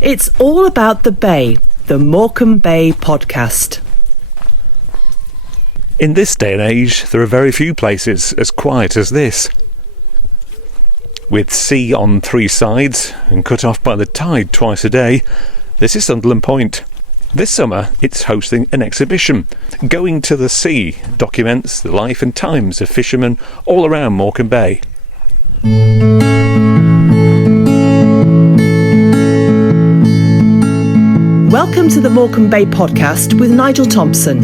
It's all about the Bay, the Morecambe Bay podcast. In this day and age, there are very few places as quiet as this. With sea on three sides and cut off by the tide twice a day, this is Sunderland Point. This summer, it's hosting an exhibition. Going to the Sea documents the life and times of fishermen all around Morecambe Bay. Welcome to the Morecambe Bay podcast with Nigel Thompson.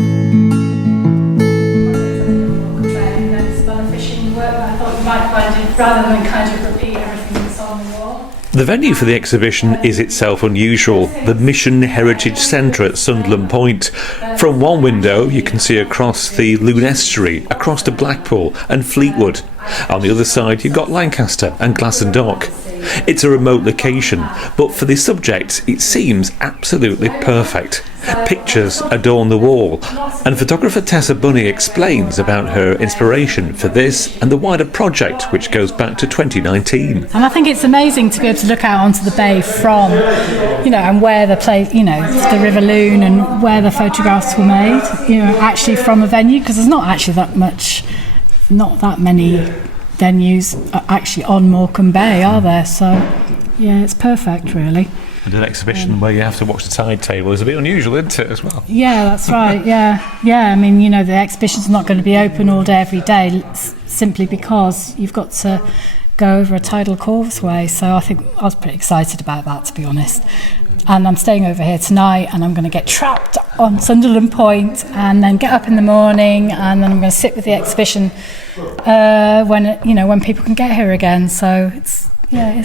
Rather than kind of repeat everything that's on the wall. The venue for the exhibition is itself unusual, the Mission Heritage Centre at Sunderland Point. From one window you can see across the Lune Estuary, across to Blackpool and Fleetwood. On the other side you've got Lancaster and Glasson Dock. It's a remote location, but for the subject it seems absolutely perfect. Pictures adorn the wall, and photographer Tessa Bunney explains about her inspiration for this and the wider project, which goes back to 2019. And I think it's amazing to be able to look out onto the bay from, and where the place, the River Lune and where the photographs were made, actually from a venue, because there's not actually not that many venues actually on Morecambe Bay, are there? So, yeah, it's perfect, really. And an exhibition where you have to watch the tide table is a bit unusual, isn't it, as well? Yeah, that's right, yeah. I mean, the exhibition's not going to be open all day, every day, simply because you've got to go over a tidal causeway. So I was pretty excited about that, to be honest. And I'm staying over here tonight, and I'm going to get trapped on Sunderland Point, and then get up in the morning, and then I'm going to sit with the exhibition when people can get here again. So it's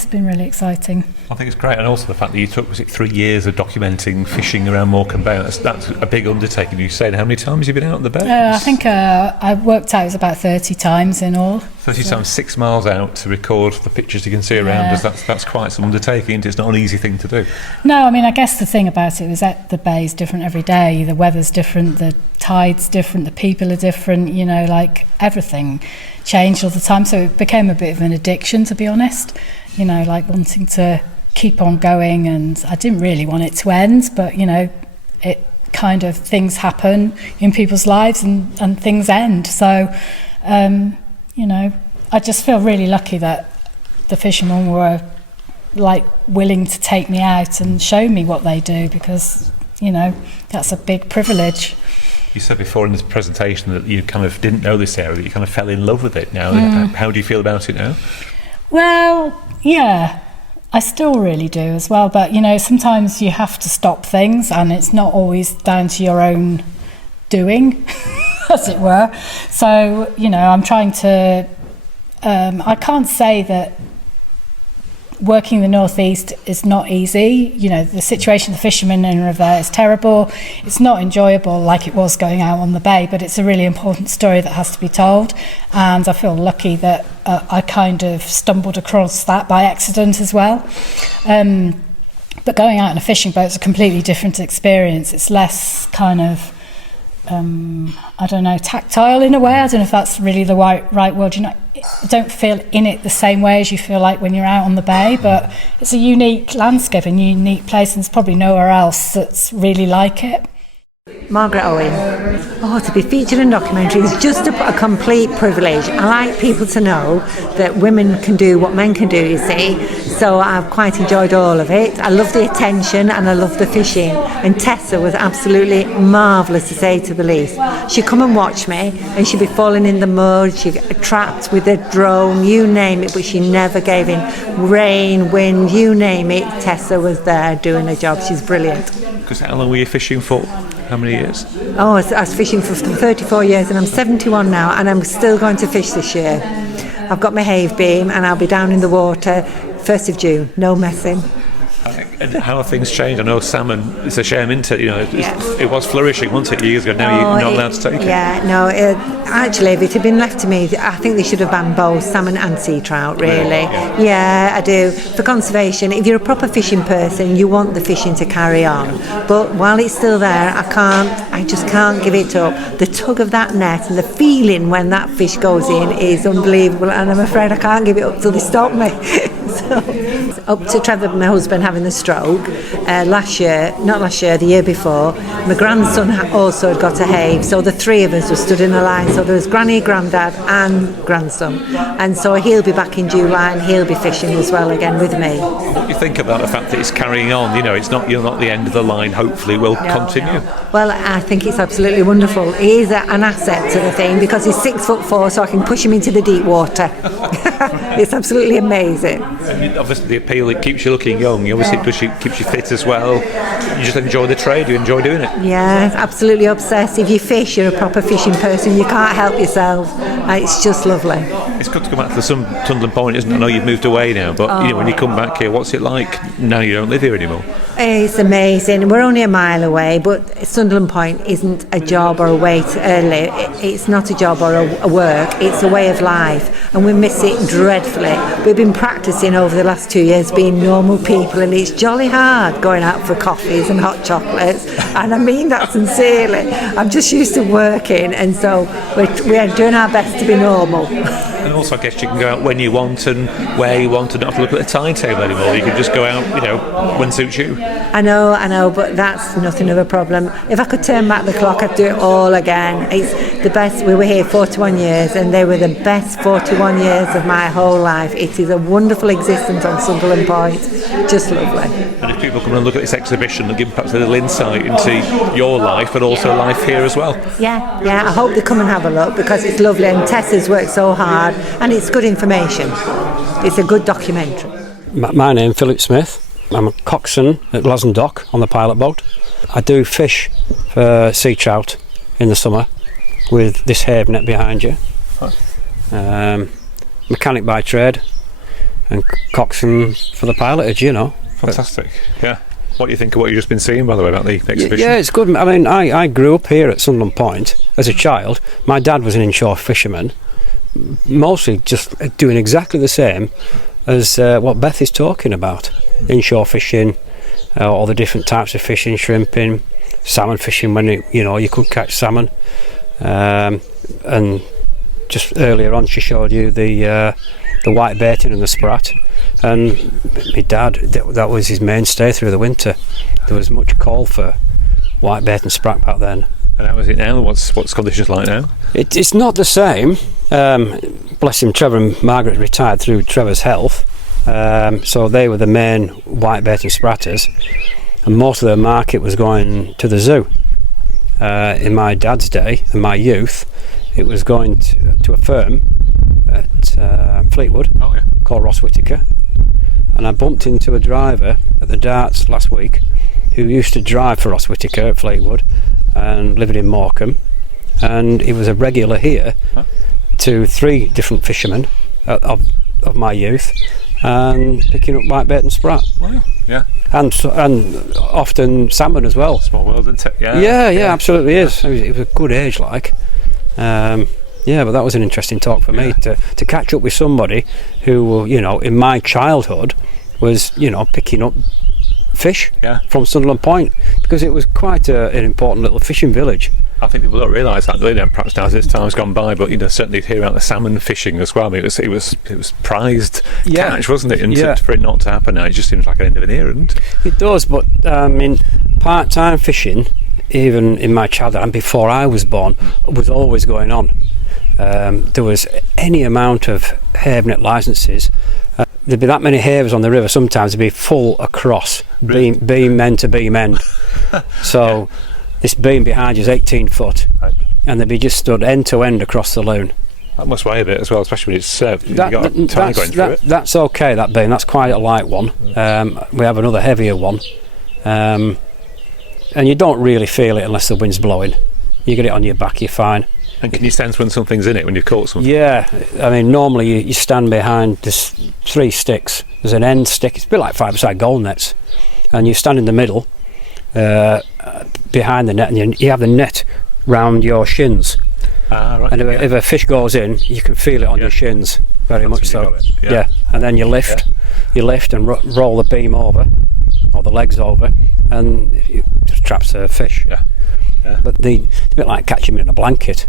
been really exciting. I think it's great, and also the fact that you took 3 years of documenting fishing around Morecambe Bay. That's a big undertaking. You said how many times you've been out on the bay? I think I worked out it was about 30 times in all. 30 times, 6 miles out to record the pictures you can see around us. That's quite some undertaking. It's not an easy thing to do. No, I mean, I guess the thing about it was that the bay's different every day. The weather's different, the tide's different, the people are different. Everything changed all the time. So it became a bit of an addiction, to be honest. Wanting to keep on going, and I didn't really want it to end, but it kind of, things happen in people's lives and things end. So I just feel really lucky that the fishermen were willing to take me out and show me what they do, because that's a big privilege. You said before in this presentation that you kind of didn't know this area, that you kind of fell in love with it now. How do you feel about it now? Well, yeah, I still really do as well, but sometimes you have to stop things, and it's not always down to your own doing, as it were. So I'm trying to I can't say that working in the northeast is not easy. The situation the fishermen in the river is terrible. It's not enjoyable like it was going out on the bay, but it's a really important story that has to be told, and I feel lucky that I kind of stumbled across that by accident as well. But going out in a fishing boat is a completely different experience. It's less kind of tactile in a way. I don't know if that's really the right word. You don't feel in it the same way as you feel like when you're out on the bay, but it's a unique landscape and unique place, and there's probably nowhere else that's really like it. Margaret Owen. To be featured in a documentary is just a complete privilege. I like people to know that women can do what men can do, you see. So I've quite enjoyed all of it. I love the attention and I love the fishing. And Tessa was absolutely marvellous, to say to the least. She'd come and watch me, and she'd be falling in the mud, she'd get trapped with a drone, you name it, but she never gave in. Rain, wind, you name it, Tessa was there doing her job. She's brilliant. Because how long were you fishing for? How many years? I was fishing for 34 years, and I'm 71 now, and I'm still going to fish this year. I've got my Have beam, and I'll be down in the water 1st of June, no messing. And how have things changed? I know salmon, it's a shame, isn't it? It was flourishing, wasn't it, years ago? Now you're not allowed to take it. Yeah, no, actually, if it had been left to me, I think they should have banned both salmon and sea trout, really. Yeah, I do. For conservation, if you're a proper fishing person, you want the fishing to carry on. But while it's still there, I just can't give it up. The tug of that net and the feeling when that fish goes in is unbelievable, and I'm afraid I can't give it up till they stop me. Up to Trevor, my husband, having the stroke the year before, my grandson also had got a have, so the three of us were stood in a line, so there was granny, granddad and grandson, and so he'll be back in July and he'll be fishing as well again with me. What do you think about the fact that it's carrying on? You know, you're not the end of the line, hopefully will continue. No. Well, I think it's absolutely wonderful. He is an asset to the thing because he's 6'4", so I can push him into the deep water. It's absolutely amazing. And obviously the appeal, it keeps you looking young. Obviously it keeps you fit as well. You just enjoy the trade, you enjoy doing it. Yeah, absolutely obsessed. If you fish, you're a proper fishing person. You can't help yourself. It's just lovely. It's good to come back to the Sunderland Point, isn't it? I know you've moved away now, but when you come back here, what's it like now you don't live here anymore? It's amazing. We're only a mile away, but Sunderland Point isn't a job or a way to live. It's not a job or a work. It's a way of life, and we miss it dreadfully. We've been practising over the last 2 years being normal people, and it's jolly hard going out for coffees and hot chocolates, and I mean that sincerely. I'm just used to working, and so we're doing our best to be normal. And also, I guess you can go out when you want and where you want and not have to look at the timetable anymore. You can just go out, when suits you. I know, but that's nothing of a problem. If I could turn back the clock, I'd do it all again. It's the best. We were here 41 years, and they were the best 41 years of my whole life. It is a wonderful existence on Sunderland Point. Just lovely. And if people come and look at this exhibition, it'll give perhaps a little insight into your life, but also life here as well. Yeah. I hope they come and have a look because it's lovely, and Tessa's worked so hard, and it's good information. It's a good documentary. My name's Philip Smith. I'm a coxswain at Lasson Dock on the pilot boat. I do fish for sea trout in the summer with this have net behind you. Mechanic by trade and coxswain for the pilotage, Fantastic. Yeah. What do you think of what you've just been seeing, by the way, about the exhibition? Yeah, it's good. I mean, I grew up here at Sunderland Point as a child. My dad was an inshore fisherman, mostly just doing exactly the same as what Beth is talking about. Inshore fishing, all the different types of fishing, shrimping, salmon fishing when you could catch salmon, and just earlier on she showed you the white baiting and the sprat, and my dad, that was his mainstay through the winter. There was much call for white bait and sprat back then. And how is it now? What's conditions like now? It's not the same. Bless him, Trevor and Margaret retired through Trevor's health. So they were the main whitebait and spratters, and most of the market was going to the zoo. In my dad's day, in my youth, it was going to a firm at Fleetwood called Ross Whittaker, and I bumped into a driver at the Darts last week who used to drive for Ross Whittaker at Fleetwood and lived in Morecambe, and he was a regular here to 3 different fishermen of my youth, and picking up whitebait and sprat. Wow. Yeah. And often salmon as well. Small world, isn't it? Yeah, absolutely is. It was a good age, like. But that was an interesting talk for me to catch up with somebody who, in my childhood was, picking up fish from Sunderland Point, because it was quite an important little fishing village. I think people don't realise that, do they? Perhaps now as time's gone by, but certainly hear about the salmon fishing as well. I mean, it was prized catch, wasn't it? And for it not to happen now, it just seems like an end of an era, doesn't it? It does, but part-time fishing, even in my childhood and before I was born, was always going on. There was any amount of havenet licences. There'd be that many haves on the river. Sometimes it'd be full across, beam end to beam end. So. This beam behind you is 18 foot, and they'd be just stood end to end across the loon. That must weigh a bit as well, especially when it's served. You've got a tie going through it. That's okay, that beam. That's quite a light one. We have another heavier one, and you don't really feel it unless the wind's blowing. You get it on your back, you're fine. And can you sense when something's in it, when you've caught something? Yeah, I mean, normally you stand behind this 3 sticks. There's an end stick, it's a bit like 5-a-side goal nets, and you stand in the middle, behind the net, and you have the net round your shins. Right. And if a fish goes in, you can feel it on your shins, very much so. And then you lift and roll the beam over, or the legs over, and it just traps a fish. But it's a bit like catching them in a blanket.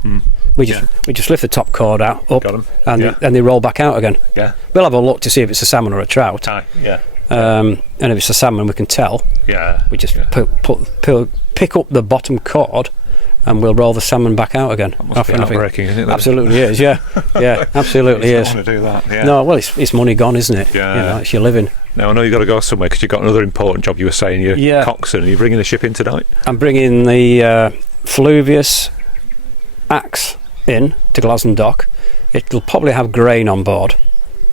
We just lift the top cord up, Got 'em. and they roll back out again. Yeah. We'll have a look to see if it's a salmon or a trout. Aye. Yeah. And if it's a salmon, we can tell. Yeah. We just pick up the bottom cord, and we'll roll the salmon back out again. That must be heartbreaking, isn't it? Absolutely is. Yeah. Yeah. Absolutely You is. don't want to do that. Yeah. No, well, it's money gone, isn't it? Yeah. You know, it's your living. Now I know you've got to go somewhere because you've got another important job. You were saying you're Yeah. coxswain. Are you bringing the ship in tonight? I'm bringing the Fluvius axe in to Glaston Dock. It'll probably have grain on board,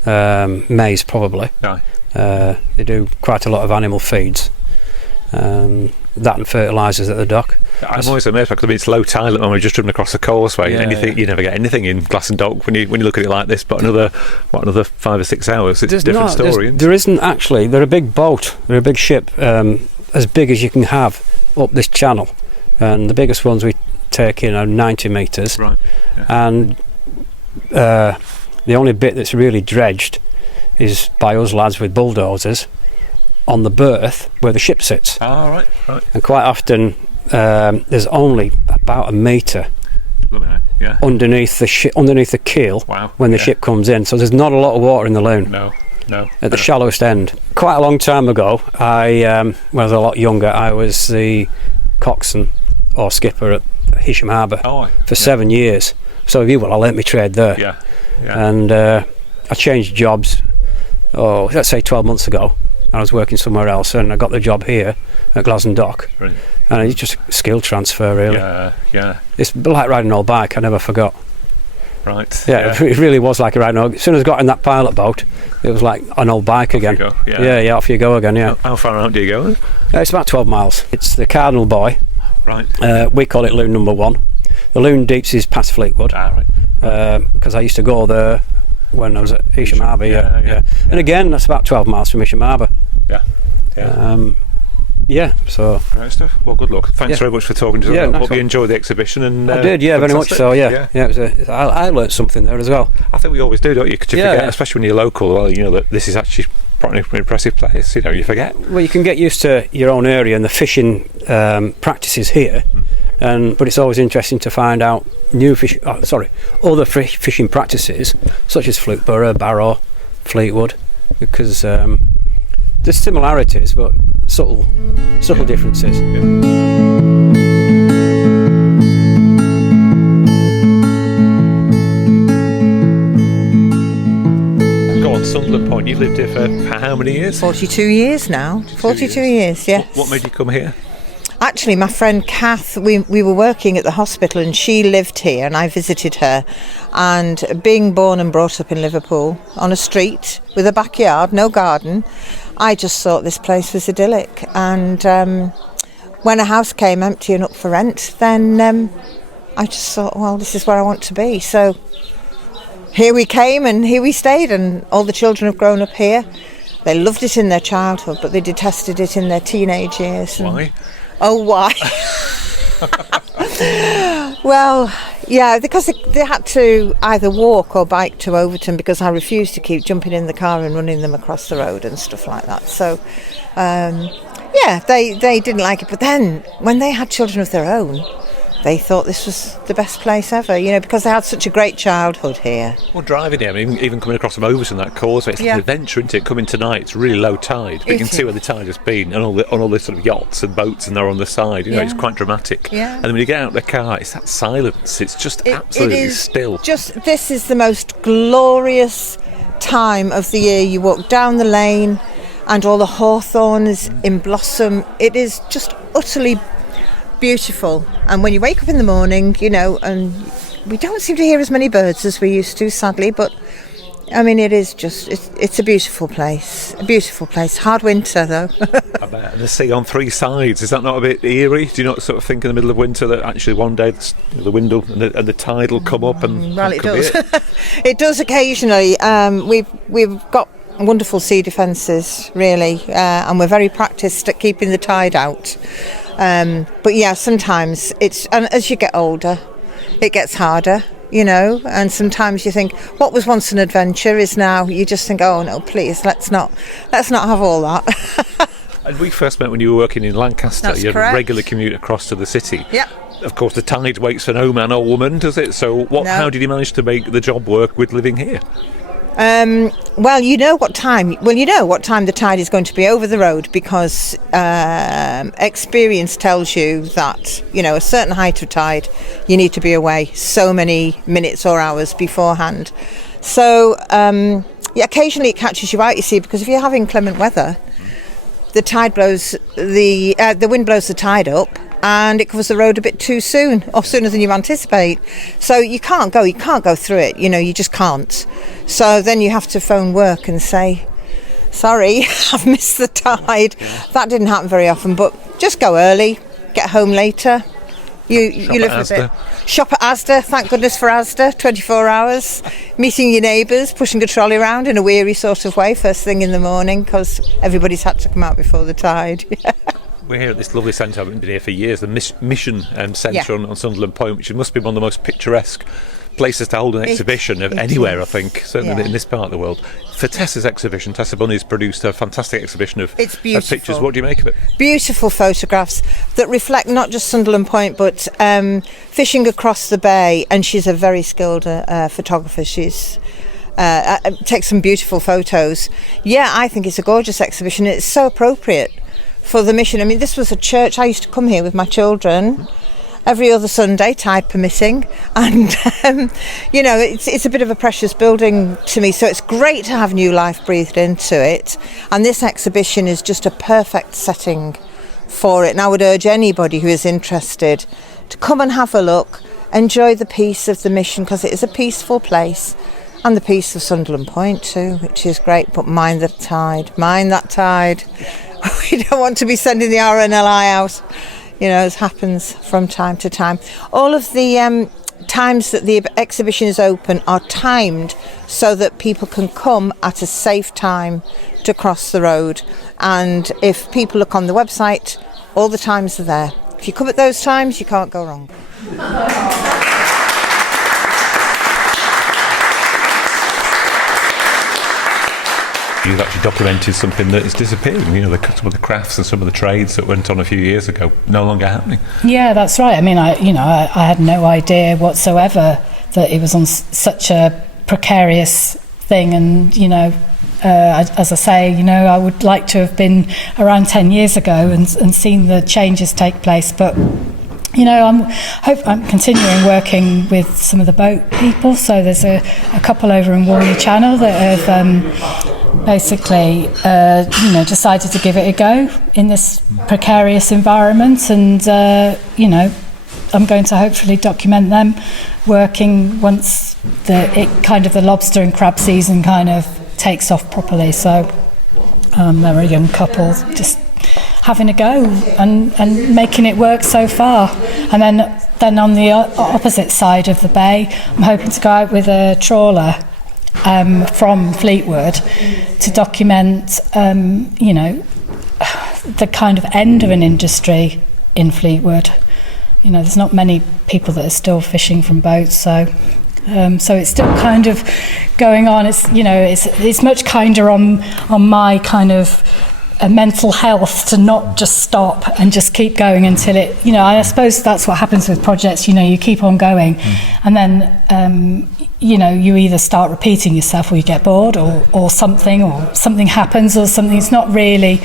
maize probably. Aye. They do quite a lot of animal feeds, that and fertilisers at the dock. I'm always amazed because it's low tide at the moment. We've just driven across the causeway. Yeah, You never get anything in Glaston Dock when you look at it like this. But another 5 or 6 hours, it's a different story. Isn't it? There isn't actually. They're a big boat. They're a big ship, as big as you can have up this channel, and the biggest ones we take in are 90 metres. Right. Yeah. And the only bit that's really dredged is by us lads with bulldozers on the berth where the ship sits. Oh, right. And quite often there's only about a metre Yeah. underneath the keel Wow. when the Yeah. ship comes in, so there's not a lot of water in the loon No. at the shallowest end. Quite a long time ago, when I was a lot younger, I was the coxswain or skipper at Hisham Harbour for 7 years. So if you will, I learnt my trade there. Yeah. And I changed jobs, let's say 12 months ago. I was working somewhere else, and I got the job here at Glaston Dock. Right. And it's just a skill transfer, really. Yeah. It's like riding an old bike. I never forgot. Right. Yeah, it really was like a riding old. As soon as I got in that pilot boat, it was like an old bike again. you go, yeah. Yeah, off you go again. Yeah. How far out do you go? It's about 12 miles. It's the Cardinal Buoy. Right. We call it loon number 1. The loon deeps is past Fleetwood. Right. Because I used to go there when I was at Hisham Harbour. Yeah. And again, that's about 12 miles from Hisham Harbour. Yeah. So Great stuff. Well, good luck. Thanks very much for talking to us. Yeah, nice Hope you one. enjoyed the exhibition. And I did, very much fantastic. so. Yeah. It was I learnt something there as well. I think we always do, don't you? Because you forget, especially when you're local. Well, you know that this is actually quite an impressive place. You know, you forget. Well, you can get used to your own area and the fishing practices here, but it's always interesting to find out other fishing practices such as Flukeborough, Barrow, Fleetwood, because there's similarities but subtle differences. Go on, Sunderland Point. You've lived here for how many years? 42 years now. 42 years, yes. What made you come here? Actually, my friend Kath, we were working at the hospital and she lived here and I visited her. And being born and brought up in Liverpool on a street with a backyard, no garden, I just thought this place was idyllic. And when a house came empty and up for rent, then I just thought, well, this is where I want to be. So here we came and here we stayed, and all the children have grown up here. They loved it in their childhood, but they detested it in their teenage years. Why? Oh, why? Well, yeah, because they had to either walk or bike to Overton because I refused to keep jumping in the car and running them across the road and stuff like that. So, they didn't like it. But then, when they had children of their own, they thought this was the best place ever, you know, because they had such a great childhood here. Well, driving here, I mean, even coming across from Overton, that causeway, it's like an adventure, isn't it? Coming tonight, it's really low tide, but you can see where the tide has been, and all the sort of yachts and boats, and they're on the side. You know, it's quite dramatic. Yeah. And then when you get out of the car, it's that silence. It's just absolutely still. This is the most glorious time of the year. You walk down the lane, and all the hawthorn is in blossom. It is just utterly beautiful. And when you wake up in the morning, you know, and we don't seem to hear as many birds as we used to, sadly, but I mean, it is just, it's a beautiful place. Hard winter, though. I bet. And the sea on three sides, is that not a bit eerie? Do you not sort of think in the middle of winter that actually one day the wind will, and the tide will come up? And well, it does. It does occasionally. We've got wonderful sea defences, really, and we're very practised at keeping the tide out. But yeah, sometimes and as you get older, it gets harder, you know, and sometimes you think what was once an adventure is now, you just think, oh no, please, let's not have all that. And we first met when you were working in Lancaster. That's You had correct. a regular commute across to the city. Yep. Of course, the tide waits for no man or woman, does it? So No. how did you manage to make the job work with living here? Well, you know what time the tide is going to be over the road, because experience tells you that, a certain height of tide, you need to be away so many minutes or hours beforehand. So occasionally it catches you out, you see, because if you're having inclement weather, the tide blows the wind blows the tide up, and it covers the road a bit too soon, or sooner than you anticipate. So you can't go through it, you just can't. So then you have to phone work and say, sorry, I've missed the tide. That didn't happen very often, but just go early, get home later. You live a bit. Shop at Asda, thank goodness for Asda, 24 hours. Meeting your neighbours, pushing a trolley around in a weary sort of way first thing in the morning, because everybody's had to come out before the tide. We're here at this lovely centre. I've been here for years, the Mission Centre on Sunderland Point, which must be one of the most picturesque places to hold an exhibition of anywhere, I think, certainly in this part of the world. For Tessa's exhibition, Tessa Bunney's produced a fantastic exhibition of pictures. What do you make of it? Beautiful photographs that reflect not just Sunderland Point, but fishing across the bay, and she's a very skilled photographer. She's takes some beautiful photos. Yeah, I think it's a gorgeous exhibition. It's so appropriate for the mission. I mean, this was a church. I used to come here with my children every other Sunday, tide permitting, and it's a bit of a precious building to me, so it's great to have new life breathed into it, and this exhibition is just a perfect setting for it. And I would urge anybody who is interested to come and have a look, enjoy the peace of the mission, because it is a peaceful place, and the peace of Sunderland Point too, which is great. But mind that tide. We don't want to be sending the RNLI out, as happens from time to time. All of the times that the exhibition is open are timed so that people can come at a safe time to cross the road. And if people look on the website, all the times are there. If you come at those times, you can't go wrong. You've actually documented something that is disappearing. Some of the crafts and some of the trades that went on a few years ago, no longer happening. Yeah, that's right. I mean, I had no idea whatsoever that it was on such a precarious thing. And as I say, I would like to have been around 10 years ago and seen the changes take place. But I'm continuing working with some of the boat people. So there's a couple over in Warney Channel that have basically decided to give it a go in this precarious environment, and I'm going to hopefully document them working once the lobster and crab season kind of takes off properly. So they're a young couple just having a go and making it work so far. And then on the opposite side of the bay, I'm hoping to go out with a trawler from Fleetwood to document the kind of end of an industry in Fleetwood. There's not many people that are still fishing from boats, so it's still kind of going on. It's much kinder on my kind of mental health to not just stop and just keep going until it, I suppose that's what happens with projects, you keep on going, and then you either start repeating yourself, or you get bored, or something happens, or something. It's not really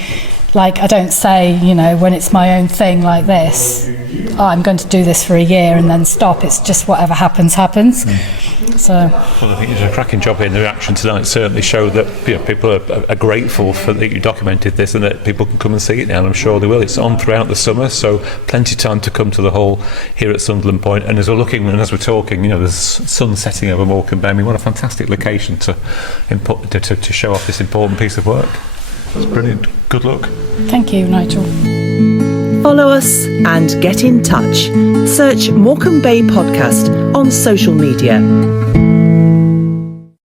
like, I don't say, when it's my own thing like this, I'm going to do this for a year and then stop. It's just whatever happens. So, well, I think you did a cracking job here, and the reaction tonight certainly showed that people are grateful for that you documented this, and that people can come and see it now, and I'm sure they will. It's on throughout the summer, so plenty of time to come to the hall here at Sunderland Point. And as we're looking and as we're talking, there's sun setting over Morecambe Bay. I mean, what a fantastic location to show off this important piece of work. It's brilliant. Good luck. Thank you, Nigel. Follow us and get in touch. Search Morecambe Bay Podcast on social media.